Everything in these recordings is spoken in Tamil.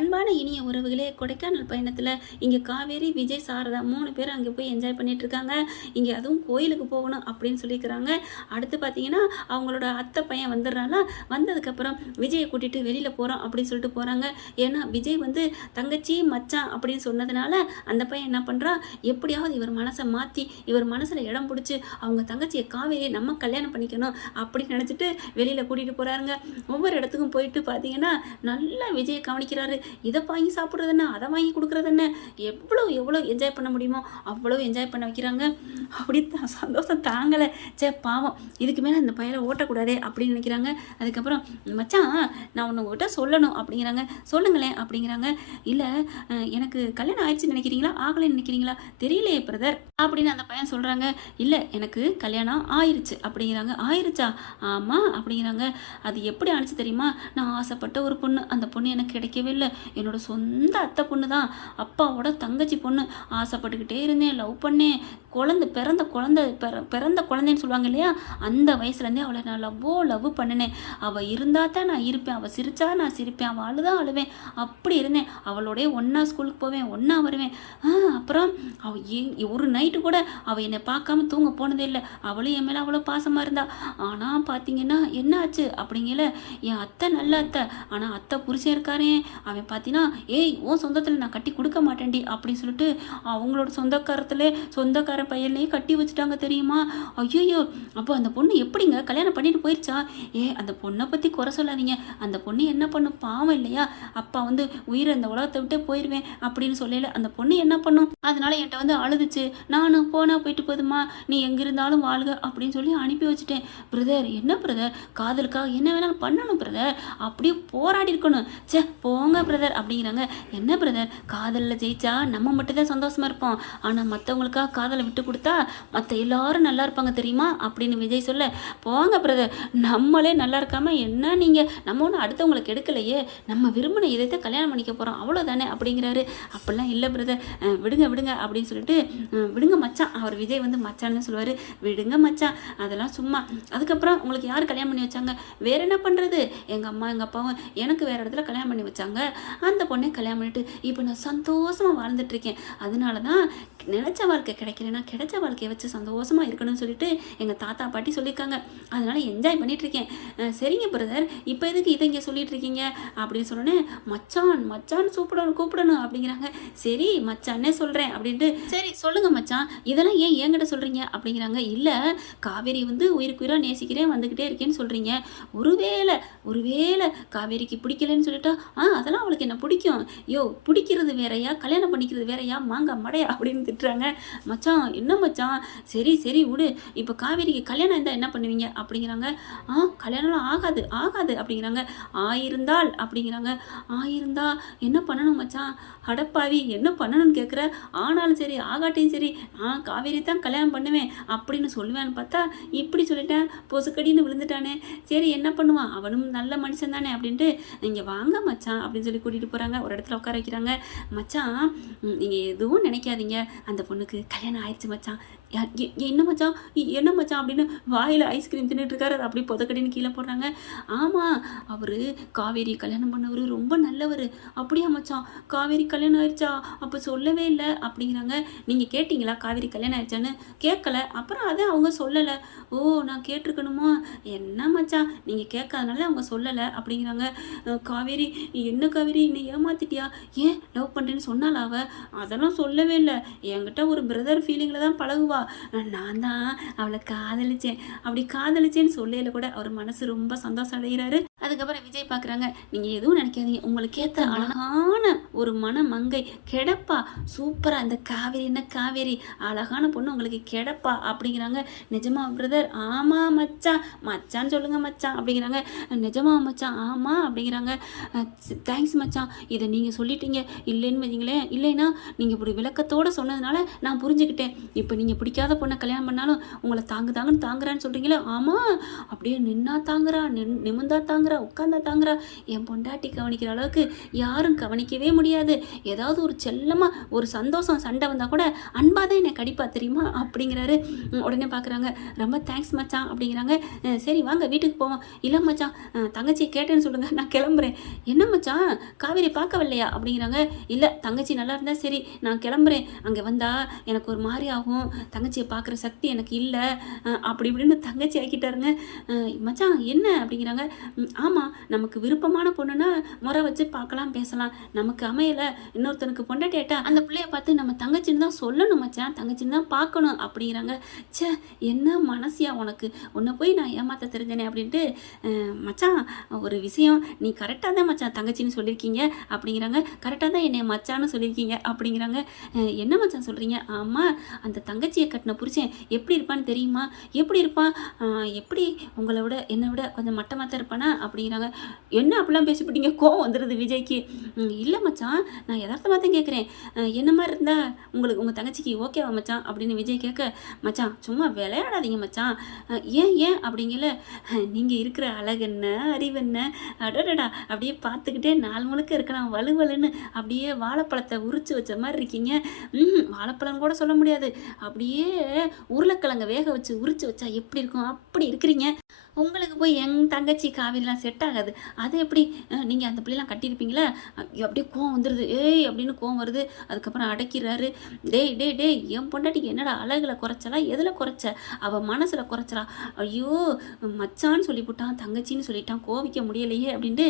அன்பான இனிய உறவுகளே, கொடைக்கானல் பயணத்தில் இங்கே காவேரி, விஜய், சாரதா 3 பேரும் அங்கே போய் என்ஜாய் பண்ணிட்டு இருக்காங்க. இங்கே அதுவும் கோயிலுக்கு போகணும் அப்படின்னு சொல்லியிருக்கிறாங்க. அடுத்து பார்த்தீங்கன்னா அவங்களோட அத்தை பையன் வந்துடுறாங்களா, வந்ததுக்கப்புறம் விஜயை கூட்டிகிட்டு வெளியில் போகிறோம் அப்படின்னு சொல்லிட்டு போகிறாங்க. ஏன்னா விஜய் வந்து தங்கச்சி மச்சான் அப்படின்னு சொன்னதுனால அந்த பையன் என்ன பண்ணுறான், எப்படியாவது இவர் மனசை மாற்றி இவர் மனசில் இடம் பிடிச்சி அவங்க தங்கச்சியை காவேரியை நம்ம கல்யாணம் பண்ணிக்கணும் அப்படின்னு நினச்சிட்டு வெளியில் கூட்டிகிட்டு போகிறாருங்க. ஒவ்வொரு இடத்துக்கும் போயிட்டு பார்த்தீங்கன்னா நல்லா விஜயை கவனிக்கிறாரு. இதை வாங்கி சாப்பிட்றது என்ன, அதை வாங்கி கொடுக்குறது என்ன, எவ்வளோ என்ஜாய் பண்ண முடியுமோ அவ்வளோ என்ஜாய் பண்ண வைக்கிறாங்க. அப்படி சந்தோஷம் தாங்கலை. பாவம், இதுக்கு மேலே இந்த பையலை ஓட்டக்கூடாதே அப்படின்னு நினைக்கிறாங்க. அதுக்கப்புறம் மச்சான், நான் ஒன்று உங்கள்கிட்ட சொல்லணும் அப்படிங்கிறாங்க. சொல்லுங்களேன் அப்படிங்கிறாங்க. இல்லை, எனக்கு கல்யாணம் ஆயிடுச்சுன்னு நினைக்கிறீங்களா, ஆகலைன்னு நினைக்கிறீங்களா, தெரியலையே பிரதர் அப்படின்னு அந்த பையன் சொல்கிறாங்க. இல்லை, எனக்கு கல்யாணம் ஆயிடுச்சு அப்படிங்கிறாங்க. ஆயிடுச்சா? ஆமாம் அப்படிங்கிறாங்க. அது எப்படி ஆனிச்சு தெரியுமா, நான் ஆசைப்பட்ட ஒரு பொண்ணு, அந்த பொண்ணு எனக்கு கிடைக்கவே இல்லை. என்னோட சொந்த அத்தை பொண்ணு தான், அப்பாவோட தங்கச்சி பொண்ணு. ஆசைப்பட்டுக்கிட்டே இருந்தேன், லவ் பண்ணேன். பிறந்த குழந்தைன்னு சொல்லுவாங்க இல்லையா, அந்த வயசுலேருந்தே அவளை நான் லவ் பண்ணினேன். அவள் இருந்தால் தான் நான் இருப்பேன், அவள் சிரிச்சா நான் சிரிப்பேன், அவள் அழுதான் அழுவேன். அப்படி இருந்தேன். அவளோடய ஒன்றா ஸ்கூலுக்கு போவேன், ஒன்றா வருவேன். அப்புறம் அவள் ஒரு நைட்டு கூட அவள் என்னை பார்க்காம தூங்க போனதே இல்லை. அவளும் என் மேலே அவ்வளோ பாசமாக இருந்தா. ஆனால் பார்த்தீங்கன்னா என்ன ஆச்சு அப்படிங்கல, என் அத்தை நல்ல அத்தை, ஆனால் அத்தை புருஷன் இருக்காரே அவன் பார்த்தீங்கன்னா, ஏய் உன் சொந்தத்தில் நான் கட்டி கொடுக்க மாட்டேன்டி அப்படின்னு சொல்லிட்டு அவங்களோட சொந்தக்கார பையன்லேயே கட்டி வச்சுட்டாங்க தெரியுமா. ஐயோ, அப்போ அந்த பொண்ணு எப்படிங்க கல்யாணம் பண்ணிட்டு போயிடுச்சா? அந்த பொண்ணை பற்றி குறை சொல்லாதீங்க. அந்த பொண்ணு என்ன பண்ணும், பாவம் இல்லையா? அப்பா வந்து உயிரை இந்த உலகத்தை விட்டே போயிடுவேன் அப்படின்னு சொல்லல. அந்த பொண்ணு என்ன பண்ணும், அதனால என்கிட்ட வந்து அழுதுச்சு. நானும் போனா போயிட்டு போதுமா, நீ எங்க இருந்தாலும் வாழ்க அப்படின்னு சொல்லி அனுப்பி வச்சுட்டேன். பிரதர், என்ன பிரதர், காதலுக்காக என்ன வேணாலும் பண்ணணும் பிரதர், அப்படியே போராடி இருக்கணும். போங்க பிரதர் அப்படிங்கிறாங்க. என்ன பிரதர், காதலில் ஜெயிச்சா நம்ம மட்டும் தான் சந்தோஷமா இருப்போம், ஆனால் மற்றவங்களுக்காக காதலை விட்டு கொடுத்தா மற்ற எல்லாரும் நல்லா இருப்பாங்க தெரியுமா அப்படின்னு விஜய் சொல்ல, போங்க பிரதர், நம்மளே நல்லா இருக்காம என்ன நீங்கள், நம்ம ஒன்றும் அடுத்தவங்களுக்கு எடுக்கலையே, நம்ம விரும்பின இதைத்தான் கல்யாணம் பண்ணிக்க போகிறோம் அவ்வளோதானே அப்படிங்கிறாரு. அப்படிலாம் இல்லை பிரதர், விடுங்க அப்படின்னு சொல்லிட்டு, விடுங்க மச்சான், அவர் விஜய் வந்து மச்சான்னு சொல்லுவார். விடுங்க மச்சான், அதெல்லாம் சும்மா. அதுக்கப்புறம் உங்களுக்கு யார் கல்யாணம் பண்ணி வச்சாங்க, வேற என்ன பண்ணுறது, எங்கள் அம்மா எங்கள் அப்பாவும் எனக்கு வேறு இடத்துல கல்யாணம் பண்ணி வச்சாங்க. அந்த பொண்ணை கல்யாணம் பண்ணிட்டு இப்போ நான் சந்தோஷமாக வாழ்ந்துட்டுருக்கேன். அதனால தான் நினச்ச வாழ்க்கை கிடைக்கலன்னா கிடைச்ச வாழ்க்கையை வச்சு சந்தோஷமாக இருக்கணும்னு சொல்லிட்டு எங்கள் தாத்தா பாட்டி சொல்லியிருக்காங்க. அதனால் என்ஜாய் பண்ணிகிட்ருக்கேன். சரிங்க பிரதர், இப்போ எதுக்கு இதை இங்கே சொல்லிட்டு இருக்கீங்க அப்படின்னு சொன்னோன்னே, மச்சான் கூப்பிடணும் அப்படிங்கிறாங்க. சரி மச்சான்னே சொல்கிறேன் அப்படின்ட்டு, சரி சொல்லுங்கள் மச்சான், இதெல்லாம் ஏன் என்கிட்ட சொல்கிறீங்க அப்படிங்கிறாங்க. இல்லை, காவேரி வந்து உயிருக்குயிராக நேசிக்கிறேன், வந்துக்கிட்டே இருக்கேன்னு சொல்கிறீங்க. ஒருவேளை காவேரிக்கு பிடிக்கலன்னு சொல்லிட்டா, அதெல்லாம் அவளுக்கு என்ன பிடிக்கும், பிடிக்கிறது வேறையா, கல்யாணம் பண்ணிக்கிறது வேறையா, மாங்கா மடையா அப்படின்னு திட்டுறாங்க. மச்சான், என்ன மச்சான், சரி விடு, இப்போ காவேரிக்கு கல்யாணம் இருந்தால் என்ன பண்ணுவீங்க அப்படிங்கிறாங்க. கல்யாணம்லாம் ஆகாது அப்படிங்கிறாங்க. ஆயிருந்தால் அப்படிங்கிறாங்க. ஆயிருந்தா என்ன பண்ணணும் மச்சான், அடப்பாவி என்ன பண்ணணும்னு கேட்குற, ஆனாலும் சரி ஆகாட்டையும் சரி காவேரி தான் கல்யாணம் பண்ணுவேன் அப்படின்னு சொல்லுவேன்னு பார்த்தா இப்படி சொல்லிட்டேன், பொசுக்கடின்னு விழுந்துட்டானே. சரி என்ன பண்ணுவான், அவனும் நல்ல மனுஷன் தானே அப்படின்ட்டு, நீங்கள் வாங்க மச்சான் அப்படின்னு சொல்லி கூட்டிகிட்டு போகிறாங்க. ஒரு இடத்துல உட்கார வைக்கிறாங்க. மச்சான், நீங்கள் எதுவும் நினைக்காதீங்க, அந்த பொண்ணுக்கு கல்யாணம் ஆயிடுச்சு மச்சான். என்ன மச்சான் அப்படின்னு வாயில் ஐஸ்கிரீம் தின்னுட்டு இருக்காரு. அது அப்படி புதக்கடின்னு கீழே போடுறாங்க. ஆமாம், அவர் காவேரி கல்யாணம் பண்ணவர் ரொம்ப நல்லவர். அப்படியா மச்சான், காவேரி கல்யாணம் ஆயிடுச்சா, அப்போ சொல்லவே இல்லை அப்படிங்கிறாங்க. நீங்கள் கேட்டிங்களா காவேரி கல்யாணம் ஆயிடுச்சான்னு? கேட்கல, அப்புறம் அதை அவங்க சொல்லலை. ஓ, நான் கேட்டிருக்கணுமா, என்ன மச்சான் நீங்கள் கேட்காதனால அவங்க சொல்லலை அப்படிங்கிறாங்க. காவேரி, என்ன காவேரி என்னை ஏமாத்திட்டியா, ஏன் லவ் பண்ணுறேன்னு சொன்னால அவ, அதெல்லாம் சொல்லவே இல்லை, என்கிட்ட ஒரு பிரதர் ஃபீலிங்கில் தான் பழகுவா, நான் தான் அவளை காதலிச்சேன். அப்படி காதலிச்சேன்னு சொல்லையில கூட அவர் மனசு ரொம்ப சந்தோஷம் அடைகிறாரு. அதுக்கப்புறம் விஜய் பார்க்குறாங்க. நீங்கள் எதுவும் நினைக்காதீங்க, உங்களுக்கு ஏற்ற அழகான ஒரு மங்கை கிடப்பா, சூப்பராக இந்த காவேரி அழகான பொண்ணு உங்களுக்கு கிடப்பா அப்படிங்கிறாங்க. நிஜமா பிரதர்? ஆமாம் மச்சான் சொல்லுங்கள் மச்சான் அப்படிங்கிறாங்க. நிஜமா மச்சான்? ஆமாம் அப்படிங்கிறாங்க. தேங்க்ஸ் மச்சான், இதை நீங்கள் சொல்லிட்டீங்க, இல்லைன்னு வைங்களேன், இல்லைன்னா நீங்கள் இப்படி விளக்கத்தோடு சொன்னதுனால நான் புரிஞ்சுக்கிட்டேன். இப்போ நீங்கள் பிடிக்காத பொண்ணை கல்யாணம் பண்ணாலும் உங்களை தாங்குன்னு தாங்குறான்னு சொல்கிறீங்களே, ஆமாம் அப்படியே நின்னா தாங்குறா, நிமிந்தா தாங்குறா, உட்காந்தா தாங்குறா. என் பொண்டாட்டி கவனிக்கிற அளவுக்கு யாரும் கவனிக்கவே முடியாது. ஏதாவது ஒரு செல்லமாக ஒரு சந்தோஷம் சண்டை வந்தால் கூட அன்பாக தான் என்னை கடிப்பா தெரியுமா அப்படிங்கிறாரு. உடனே பார்க்குறாங்க. ரொம்ப தேங்க்ஸ் மச்சான் அப்படிங்கிறாங்க. சரி வாங்க வீட்டுக்கு போவோம். இல்லை மச்சான் தங்கச்சியை கேட்டேன்னு சொல்லுங்கள், நான் கிளம்புறேன். என்ன மச்சான் காவேரி பார்க்கவில்லையா அப்படிங்கிறாங்க. இல்லை தங்கச்சி நல்லா இருந்தால் சரி, நான் கிளம்புறேன். அங்கே வந்தால் எனக்கு ஒரு மாதிரி ஆகும், தங்கச்சியை பார்க்குற சக்தி எனக்கு இல்லை அப்படி இப்படின்னு தங்கச்சி ஆக்கிட்டாருங்க. மச்சான் என்ன அப்படிங்கிறாங்க. ஆமாம் நமக்கு விருப்பமான பொண்ணுன்னா முறை வச்சு பார்க்கலாம் பேசலாம், நமக்கு அமையலை இன்னொருத்தனுக்கு பொண்டாட்டியாட்டா அந்த பிள்ளைய பார்த்து நம்ம தங்கச்சின்னு தான் சொல்லணும் மச்சான், தங்கச்சின்னு தான் பார்க்கணும் அப்படிங்கிறாங்க. சே என்ன மனசியா உனக்கு, உன்னை போய் நான் ஏமாற்ற தெரிஞ்சேனே அப்படின்ட்டு. மச்சான் ஒரு விஷயம், நீ கரெக்டாக தான் மச்சான் தங்கச்சின்னு சொல்லியிருக்கீங்க அப்படிங்கிறாங்க. கரெக்டாக தான் என்னை மச்சான்னு சொல்லியிருக்கீங்க அப்படிங்கிறாங்க. என்ன மச்சான் சொல்கிறீங்க? ஆமாம் அந்த தங்கச்சியை கட்டின புருஷன் எப்படி இருப்பான்னு தெரியுமா? எப்படி இருப்பான்? எப்படி உங்களை விட என்னை விட கொஞ்சம் மட்டமாக தான் இருப்பானா அப்படிங்கிறாங்க. என்ன அப்படிலாம் பேசிவிட்டீங்க? கோவம் வந்துடுது விஜய்க்கு. இல்லை மச்சான் நான் யதார்த்தமாக தான் கேட்குறேன், என்ன மாதிரி இருந்தால் உங்களுக்கு உங்கள் தங்கச்சிக்கு ஓகேவா மச்சான் அப்படின்னு விஜய் கேட்க, மச்சான் சும்மா விளையாடாதீங்க மச்சான். ஏன் ஏன் அப்படிங்கல, நீங்கள் இருக்கிற அழகென்ன அறிவென்ன அடடடா அப்படியே பார்த்துக்கிட்டே நாள் முழுக்க இருக்கலாம் வலுவலுன்னு அப்படியே வாழைப்பழத்தை உரிச்சு வச்ச மாதிரி இருக்கீங்க. வாழைப்பழம் கூட சொல்ல முடியாது, அப்படியே உருளைக்கிழங்க வேக வச்சு உரிச்சு வச்சா எப்படி இருக்கும் அப்படி இருக்கிறீங்க. உங்களுக்கு போய் என் தங்கச்சி காவிரிலாம் செட் ஆகாது. அது எப்படி நீங்கள் அந்த பிள்ளைலாம் கட்டியிருப்பீங்களா? அப்படியே கோவம் வந்துடுது. ஏய் அப்படின்னு கோவம் வருது. அதுக்கப்புறம் அடக்கிறாரு. டேய் டேய் டேய் என் பொண்டாட்டிக்கு என்னடா அழகில் குறைச்சலா எதில் குறைச்ச? அவள் மனசில் குறைச்சலா? ஐயோ மச்சான்னு சொல்லிவிட்டான், தங்கச்சின்னு சொல்லிட்டான், கோவிக்க முடியலையே அப்படின்ட்டு.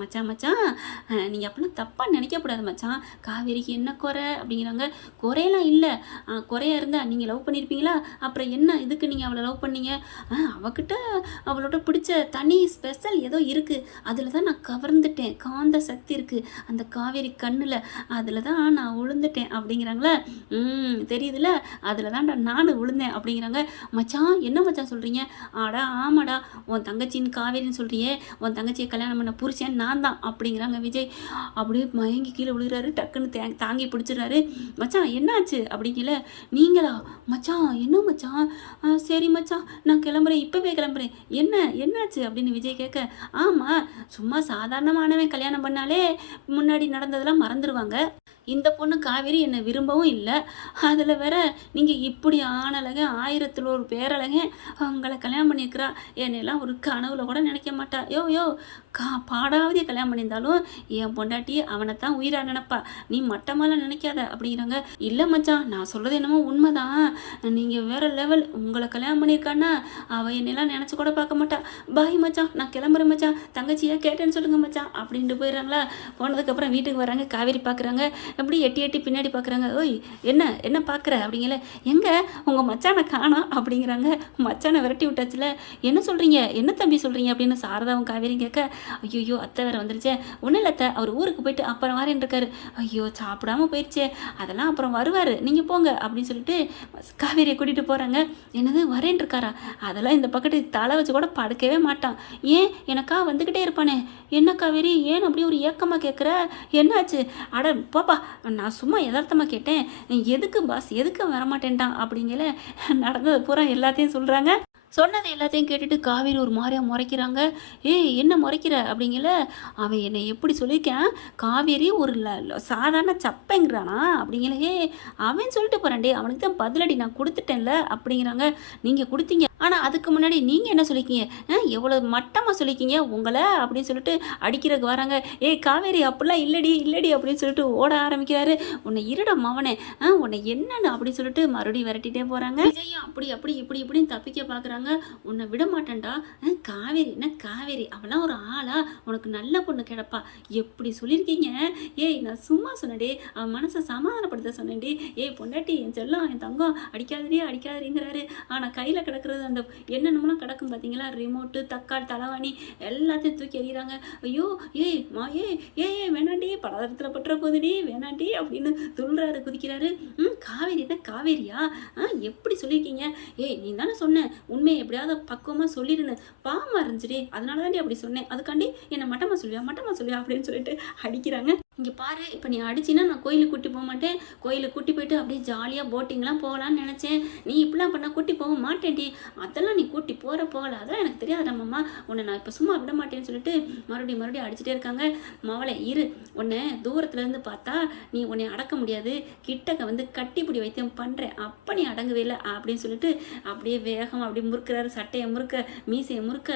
மச்சான் மச்சான் நீங்கள் அப்படிலாம் தப்பாக நினைக்கக்கூடாது மச்சான், காவேரிக்கு என்ன குறை அப்படிங்கிறாங்க. குறையெல்லாம் இல்லை. குறையா இருந்தால் நீங்கள் லவ் பண்ணியிருப்பீங்களா? அப்புறம் என்ன இதுக்கு நீங்கள் அவளை லவ் பண்ணீங்க? அவகிட்ட அவளோட பிடிச்ச தனி ஸ்பெஷல் ஏதோ இருக்குது, அதில் தான் நான் கவர்ந்துட்டேன், காந்த சக்தி இருக்குது அந்த காவேரி கண்ணில், அதில் தான் நான் விழுந்துட்டேன் அப்படிங்கிறாங்களே. தெரியுதுல்ல, அதில் தான்டா நானும் விழுந்தேன் அப்படிங்கிறாங்க. மச்சான் என்ன மச்சான் சொல்கிறீங்க? ஆடா ஆமாடா, உன் தங்கச்சின்னு காவேரின்னு சொல்கிறியே, உன் தங்கச்சியை கல்யாணம் பண்ண புருஷன் நான் தான் அப்படிங்கிறாங்க விஜய். அப்படியே மயங்கி கீழே விழுகிறாரு. டக்குன்னு தாங்கி பிடிச்சிடுறாரு. மச்சான் என்னாச்சு அப்படிங்கல. நீங்களா மச்சான்? என்ன மச்சான்? சரி மச்சான் நான் கிளம்புறேன், இப்போவே கிளம்புறேன். என்னாச்சு அப்படின்னு விஜய் கேட்க, ஆமாம் சும்மா சாதாரணமானவன் கல்யாணம் பண்ணாலே முன்னாடி நடந்ததெல்லாம் மறந்துடுவாங்க. இந்த பொண்ணு காவேரி என்னை விரும்பவும் இல்லை, அதில் வேற நீங்கள் இப்படி ஆணழகன் 1000 பேரழகன் உங்களை கல்யாணம் பண்ணியிருக்கிறா, என்னெல்லாம் ஒரு கனவுல கூட நினைக்க மாட்டா. யோ பாடாவதே கல்யாணம் பண்ணியிருந்தாலும் என் பொண்டாட்டி அவனை தான் உயிராக நினைப்பா, நீ மட்டமாலாம் நினைக்காத அப்படிங்கிறாங்க. இல்லை மச்சான் நான் சொல்கிறது என்னமோ உண்மைதான், நீங்கள் வேற லெவல், உங்களை கல்யாணம் பண்ணியிருக்கான்னா அவள் என்னெல்லாம் நினச்சி கூட பார்க்க மாட்டா. பாய் மச்சான் நான் கிளம்புறேன் மச்சான், தங்கச்சியா கேட்டேன்னு சொல்லுங்க மச்சான் அப்படின்ட்டு போயிடுறாங்களா. போனதுக்கப்புறம் வீட்டுக்கு வராங்க. காவேரி பார்க்குறாங்க. எப்படி எட்டி பின்னாடி பார்க்குறாங்க. ஓய் என்ன பார்க்குற அப்படிங்கல. எங்கே உங்கள் மச்சானை காணோம் அப்படிங்கிறாங்க. மச்சானை விரட்டி விட்டாச்சுல. என்ன சொல்கிறீங்க, என்ன தம்பி சொல்கிறீங்க அப்படின்னு சாரதாவும் காவேரியும் கேட்க, ஐயோ அத்தை வேறு வந்துருச்சே. ஒன்றும் இல்லை அத்தை, அவர் ஊருக்கு போயிட்டு அப்புறம் வரேன் இருக்காரு. ஐயோ சாப்பிடாம போயிடுச்சே, அதெல்லாம் அப்புறம் வருவார், நீங்கள் போங்க அப்படின்னு சொல்லிட்டு காவேரியை கூட்டிகிட்டு போகிறாங்க. என்னது வரேன் இருக்காரா? அதெல்லாம் இந்த பக்கத்து தலை வச்சு கூட படுக்கவே மாட்டான். ஏன் எனக்கா வந்துக்கிட்டே இருப்பானே. என்ன காவேரி ஏன் அப்படியே ஒரு ஏக்கமாக கேட்குற, என்னாச்சு? அட பாப்பா நான் சும்மா யதார்த்தமாக கேட்டேன், எதுக்கு பாஸ் எதுக்கு வரமாட்டேன்ட்டான் அப்படிங்கல. நடந்தது பூரா எல்லாத்தையும் சொல்கிறாங்க. சொன்னதை எல்லாத்தையும் கேட்டுட்டு காவேரி ஒரு மாதிரியாக முறைக்கிறாங்க. ஏய் என்ன முறைக்கிற அப்படிங்கல. அவன் என்னை எப்படி சொல்லியிருக்கேன், காவேரி ஒரு சாதாரண சப்பைங்கிறானா அப்படிங்கல. அவன் சொல்லிட்டு போகிறான்டே, அவனுக்கு தான் பதிலடி நான் கொடுத்துட்டேன்ல அப்படிங்கிறாங்க. நீங்கள் கொடுத்தீங்க, ஆனால் அதுக்கு முன்னாடி நீங்கள் என்ன சொல்லிக்கிங்க, எவ்வளோ மட்டமாக சொல்லிக்கிங்க உங்களை அப்படின்னு சொல்லிட்டு அடிக்கிறதுக்கு வராங்க. ஏய் காவேரி அப்படிலாம் இல்லடி அப்படின்னு சொல்லிட்டு ஓட ஆரம்பிக்கிறாரு. உன்னை இருட மவனே, உன்னை என்னன்னு அப்படின்னு சொல்லிட்டு மறுபடியும் விரட்டிகிட்டே போகிறாங்க. விஜயும் அப்படி இப்படின்னு தப்பிக்க பார்க்குறாங்க. உன்னை விட மாட்டேன்டா. காவேரி என்ன காவேரி, அவெல்லாம் ஒரு ஆளா, உனக்கு நல்ல பொண்ணு கிடப்பா எப்படி சொல்லியிருக்கீங்க. ஏய் நான் சும்மா சொன்னடே, அவன் மனசை சமாதானப்படுத்த சொன்னேன்டே. ஏய் பொண்டாட்டி என் செல்லம் என் தங்கம் அடிக்காதறிங்கிறாரு. ஆனால் கையில் கிடக்கிறது அந்த என்னென்னலாம் கிடக்கும் பார்த்தீங்களா, ரிமோட்டு தக்காளி தலைவாணி எல்லாத்தையும் தூக்கி எறிகிறாங்க. ஐயோ ஏய் வேணாண்டி, பலதரத்தில் பற்ற போகுதுடி வேணாண்டி அப்படின்னு துள்ளுறாரு குதிக்கிறாரு. காவேரி என்ன காவேரியா, எப்படி சொல்லியிருக்கீங்க. ஏய் நீ தானே சொன்ன உண்மையை எப்படியாவது பக்குவமாக சொல்லிடுன்னு, பாவமாக இருந்துச்சுடி, அதனால தாண்டி அப்படி சொன்னேன், அதுக்காண்டி என்னை மட்டமாக சொல்லுவியா அப்படின்னு சொல்லிட்டு அடிக்கிறாங்க. இங்கே பாரு இப்போ நீ அடிச்சின்னா நான் கோயிலுக்கு கூட்டி போக மாட்டேன், கோயிலுக்கு கூட்டி போயிட்டு அப்படியே ஜாலியாக போட்டிங்லாம் போகலான்னு நினச்சேன், நீ இப்படிலாம் பண்ணால் கூட்டி போக மாட்டேன்டி, அதெல்லாம் நீ கூட்டி போகல அதெல்லாம் எனக்கு தெரியாதுடா மாமா, உன்னை நான் இப்போ சும்மா விட மாட்டேன்னு சொல்லிட்டு மறுபடியும் அடிச்சுட்டே இருக்காங்க. மவளை இரு, உன்னை தூரத்துலேருந்து பார்த்தா நீ உன்னை அடக்க முடியாது, கிட்டக்க வந்து கட்டிப்பிடி வைத்தியம் பண்ணுறேன், அப்போ நீ அடங்கவே இல்லை அப்படின்னு சொல்லிட்டு அப்படியே வேகமாக அப்படியே முறுக்கிறாரு, சட்டையை முறுக்க மீசையை முறுக்க.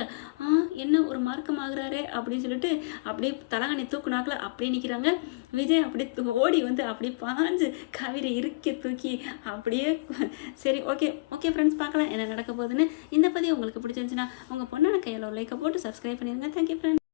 என்ன ஒரு மார்க்கமாகறாரு அப்படின்னு சொல்லிட்டு அப்படியே தலகாணி தூக்குனாக்கில் அப்படியே நிற்கிறாங்க. விஜய் அப்படியே ஓடி வந்து அப்படியே பாஞ்சு காவிரி இருக்க தூக்கி அப்படியே. சரி, ஓகே ஃப்ரெண்ட்ஸ், பார்க்கலாம் என்ன நடக்க போகுதுன்னு. இந்த பதிவு உங்களுக்கு பிடிச்சிருந்துச்சுன்னா உங்கள் பொண்ணான கையில் லைக்கை போட்டு சப்ஸ்கிரைப் பண்ணிடுங்க. Thank you friends.